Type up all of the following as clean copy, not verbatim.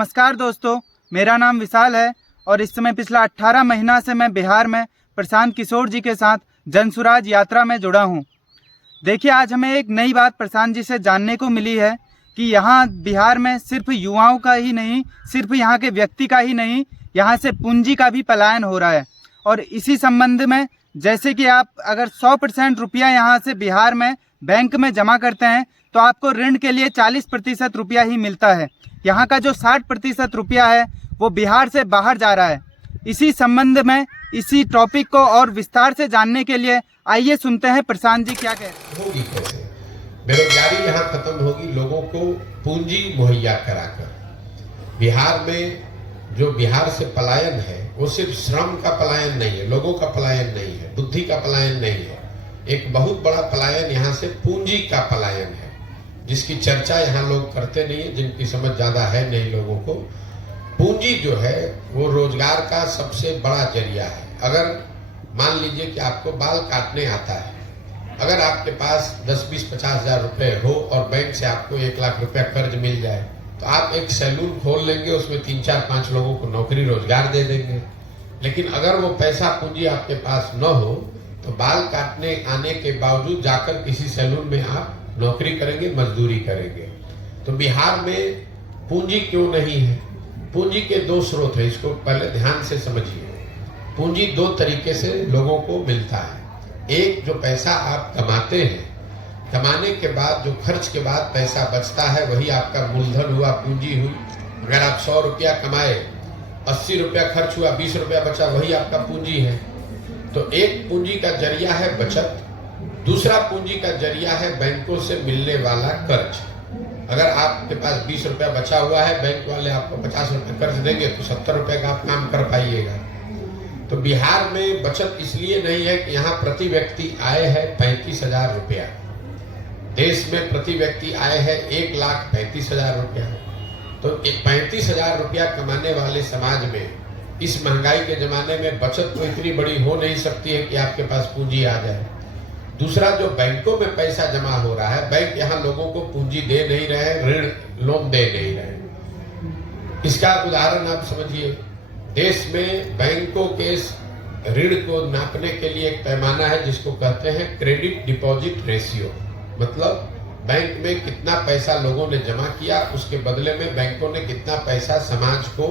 नमस्कार दोस्तों, मेरा नाम विशाल है और इस समय पिछला 18 महीना से मैं बिहार में प्रशांत किशोर जी के साथ जनसुराज यात्रा में जुड़ा हूं। देखिए, आज हमें एक नई बात प्रशांत जी से जानने को मिली है कि यहाँ बिहार में सिर्फ युवाओं का ही नहीं, सिर्फ यहाँ के व्यक्ति का ही नहीं, यहाँ से पूंजी का भी पलायन हो रहा है। और इसी संबंध में जैसे कि आप अगर 100% रुपया यहाँ से बिहार में बैंक में जमा करते हैं तो आपको ऋण के लिए 40% रुपया ही मिलता है। यहाँ का जो 60% रुपया है वो बिहार से बाहर जा रहा है। इसी संबंध में इसी टॉपिक को और विस्तार से जानने के लिए आइए सुनते हैं प्रशांत जी क्या कहते हैं। होगी कैसे? बेरोजगारी यहाँ खत्म होगी लोगों को पूंजी मुहैया कराकर। बिहार में जो बिहार से पलायन है वो सिर्फ श्रम का पलायन नहीं है, लोगों का पलायन नहीं है, बुद्धि का पलायन नहीं है। एक बहुत बड़ा पलायन यहाँ से पूंजी का पलायन है, जिसकी चर्चा यहाँ लोग करते नहीं है, जिनकी समझ ज्यादा है नहीं लोगों को। पूंजी जो है वो रोजगार का सबसे बड़ा जरिया है। अगर मान लीजिए कि आपको बाल काटने आता है, अगर आपके पास 10, 20, 50 हजार रुपए हो और बैंक से आपको 1 लाख रुपया कर्ज मिल जाए तो आप एक सैलून खोल लेंगे, उसमें 3, 4, 5 लोगों को नौकरी रोजगार दे देंगे। लेकिन अगर वो पैसा पूंजी आपके पास न हो तो बाल काटने आने के बावजूद जाकर किसी सैलून में आप नौकरी करेंगे, मजदूरी करेंगे। तो बिहार में पूंजी क्यों नहीं है? पूंजी के 2 स्रोत है, इसको पहले ध्यान से समझिए। पूंजी 2 तरीके से लोगों को मिलता है। एक, जो पैसा आप कमाते हैं, कमाने के बाद जो खर्च के बाद पैसा बचता है वही आपका मूलधन हुआ, पूंजी हुई। अगर आप 100 रुपया कमाए, 80 रुपया खर्च हुआ, 20 रुपया बचा, वही आपका पूंजी है। तो एक पूंजी का जरिया है बचत, दूसरा पूंजी का जरिया है बैंकों से मिलने वाला कर्ज। अगर आपके पास 20 रुपया बचा हुआ है, बैंक वाले आपको 50 रुपये कर्ज देंगे तो 70 रुपये का आप काम कर पाइएगा। तो बिहार में बचत इसलिए नहीं है कि यहाँ प्रति व्यक्ति आय है 35,000 रुपया। देश में प्रति व्यक्ति आय है 1,35,000 रुपया। तो 35,000 रुपया कमाने वाले समाज में इस महंगाई के जमाने में बचत तो इतनी बड़ी हो नहीं सकती है कि आपके पास पूंजी आ जाए। दूसरा, जो बैंकों में पैसा जमा हो रहा है, बैंक यहाँ लोगों को पूंजी दे नहीं रहे, ऋण लोन दे नहीं रहे। इसका उदाहरण आप समझिए। देश में बैंकों के ऋण को नापने के लिए एक पैमाना है जिसको कहते हैं क्रेडिट डिपॉजिट रेशियो। मतलब बैंक में कितना पैसा लोगों ने जमा किया, उसके बदले में बैंकों ने कितना पैसा समाज को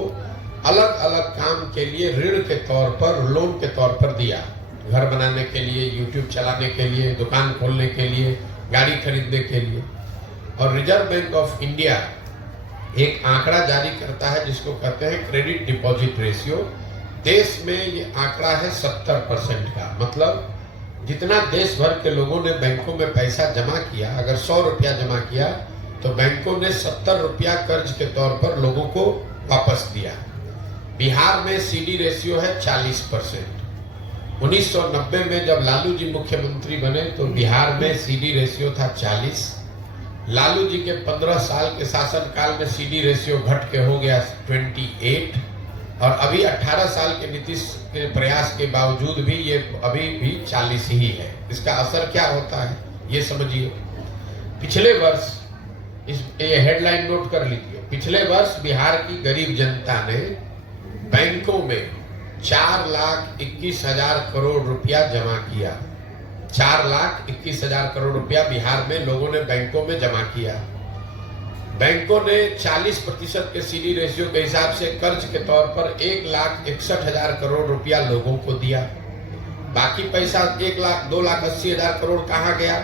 अलग अलग काम के लिए ऋण के तौर पर, लोन के तौर पर दिया। घर बनाने के लिए, यूट्यूब चलाने के लिए, दुकान खोलने के लिए, गाड़ी खरीदने के लिए। और रिजर्व बैंक ऑफ इंडिया एक आंकड़ा जारी करता है जिसको कहते हैं क्रेडिट डिपॉजिट रेशियो। देश में ये आंकड़ा है 70% का। मतलब जितना देश भर के लोगों ने बैंकों में पैसा जमा किया, अगर 100 रुपया जमा किया तो बैंकों ने 70 रुपया कर्ज के तौर पर लोगों को वापस दिया। बिहार में सीडी रेशियो है 40%। 1990 में जब लालू जी मुख्यमंत्री बने तो बिहार में सीडी रेशियो था 40। लालू जी के 15 साल के शासनकाल में सीडी रेशियो घट के हो गया 28। और अभी 18 साल के नीतीश के प्रयास के बावजूद भी ये अभी भी 40 ही है। इसका असर क्या होता है ये समझिए। पिछले वर्ष, ये हेडलाइन नोट कर लीजिए, पिछले वर्ष बिहार की गरीब जनता ने बैंकों में 4,21,000 करोड़ रुपया जमा किया। 4,21,000 करोड़ रुपया बिहार में लोगों ने बैंकों में जमा किया। बैंकों ने 40% के सीडी रेशियो के हिसाब से कर्ज के तौर पर 1,61,000 करोड़ रुपया लोगों को दिया। बाकी पैसा 2,80,000 करोड़ कहाँ गया?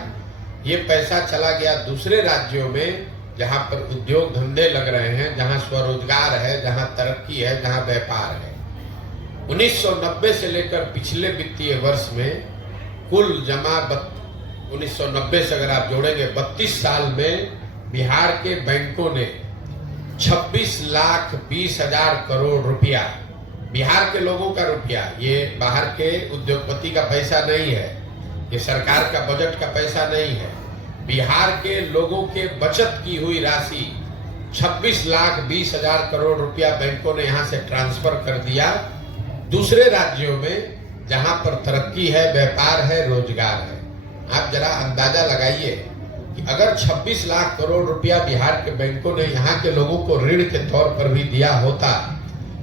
ये पैसा चला गया दूसरे राज्यों में जहां पर उद्योग धंधे लग रहे हैं, जहां स्वरोजगार है, जहां तरक्की है, जहां व्यापार है। 1990 से लेकर पिछले वित्तीय वर्ष में कुल जमा 1990 से अगर आप जोड़ेंगे 32 साल में बिहार के बैंकों ने 26,20,000 करोड़ रुपया, बिहार के लोगों का रुपया, ये बाहर के उद्योगपति का पैसा नहीं है, ये सरकार का बजट का पैसा नहीं है, बिहार के लोगों के बचत की हुई राशि 26,20,000 करोड़ रुपया बैंकों ने यहां से ट्रांसफर कर दिया दूसरे राज्यों में जहां पर तरक्की है, व्यापार है, रोजगार है। आप जरा अंदाजा लगाइए कि अगर 26 लाख करोड़ रुपया बिहार के बैंकों ने यहाँ के लोगों को ऋण के तौर पर भी दिया होता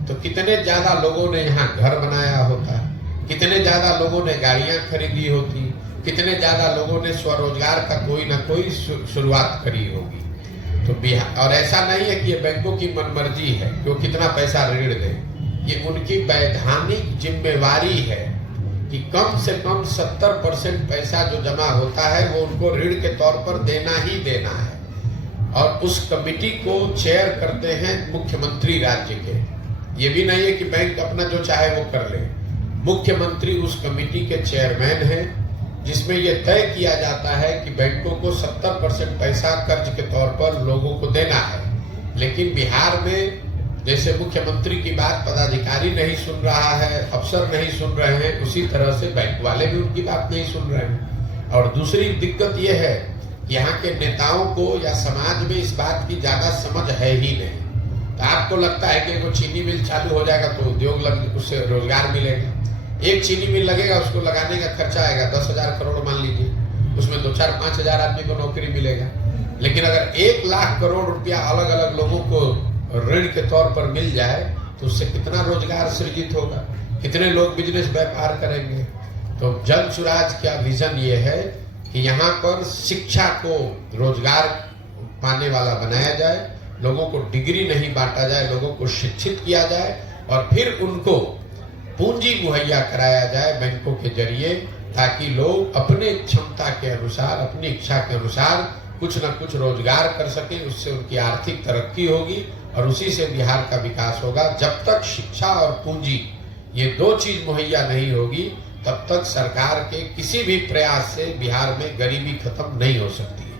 तो कितने ज्यादा लोगों ने यहाँ घर बनाया होता, कितने ज्यादा लोगों ने गाड़ियां खरीदी होती, कितने ज्यादा लोगों ने स्वरोजगार का कोई ना कोई शुरुआत करी होगी। तो बिहार, और ऐसा नहीं है कि ये बैंकों की मनमर्जी है कि वो कितना पैसा ऋण दे, ये उनकी वैधानिक जिम्मेवारी है कि कम से कम 70% पैसा जो जमा होता है वो उनको ऋण के तौर पर देना ही देना है। और उस कमेटी को चेयर करते हैं मुख्यमंत्री राज्य के। ये भी नहीं है कि बैंक अपना जो चाहे वो कर ले, मुख्यमंत्री उस कमेटी के चेयरमैन हैं, जिसमें यह तय किया जाता है कि बैंकों को 70% पैसा कर्ज के तौर पर लोगों को देना है। लेकिन बिहार में जैसे मुख्यमंत्री की बात पदाधिकारी नहीं सुन रहा है, अफसर नहीं सुन रहे हैं, उसी तरह से बैंक वाले भी उनकी बात नहीं सुन रहे हैं। और दूसरी दिक्कत यह है कि यहाँ के नेताओं को या समाज में इस बात की ज्यादा समझ है ही नहीं। तो आपको लगता है कि वो चीनी मिल चालू हो जाएगा तो उद्योग लग, उससे रोजगार मिलेगा। एक चीनी मिल लगेगा, उसको लगाने का खर्चा आएगा 10,000 करोड़ मान लीजिए, उसमें 2-4-5 हजार आदमी को नौकरी मिलेगा। लेकिन अगर 1 लाख करोड़ रुपया अलग अलग लोगों को ऋण के तौर पर मिल जाए तो उससे कितना रोजगार सृजित होगा, कितने लोग बिजनेस व्यापार करेंगे। तो जन सुराज का विजन ये है कि यहाँ पर शिक्षा को रोजगार पाने वाला बनाया जाए, लोगों को डिग्री नहीं बांटा जाए, लोगों को शिक्षित किया जाए और फिर उनको पूंजी मुहैया कराया जाए बैंकों के जरिए, ताकि लोग अपने क्षमता के अनुसार, अपनी इच्छा के अनुसार कुछ न कुछ रोजगार कर सके, उससे उनकी आर्थिक तरक्की होगी और उसी से बिहार का विकास होगा। जब तक शिक्षा और पूंजी ये 2 चीज मुहैया नहीं होगी तब तक सरकार के किसी भी प्रयास से बिहार में गरीबी खत्म नहीं हो सकती है।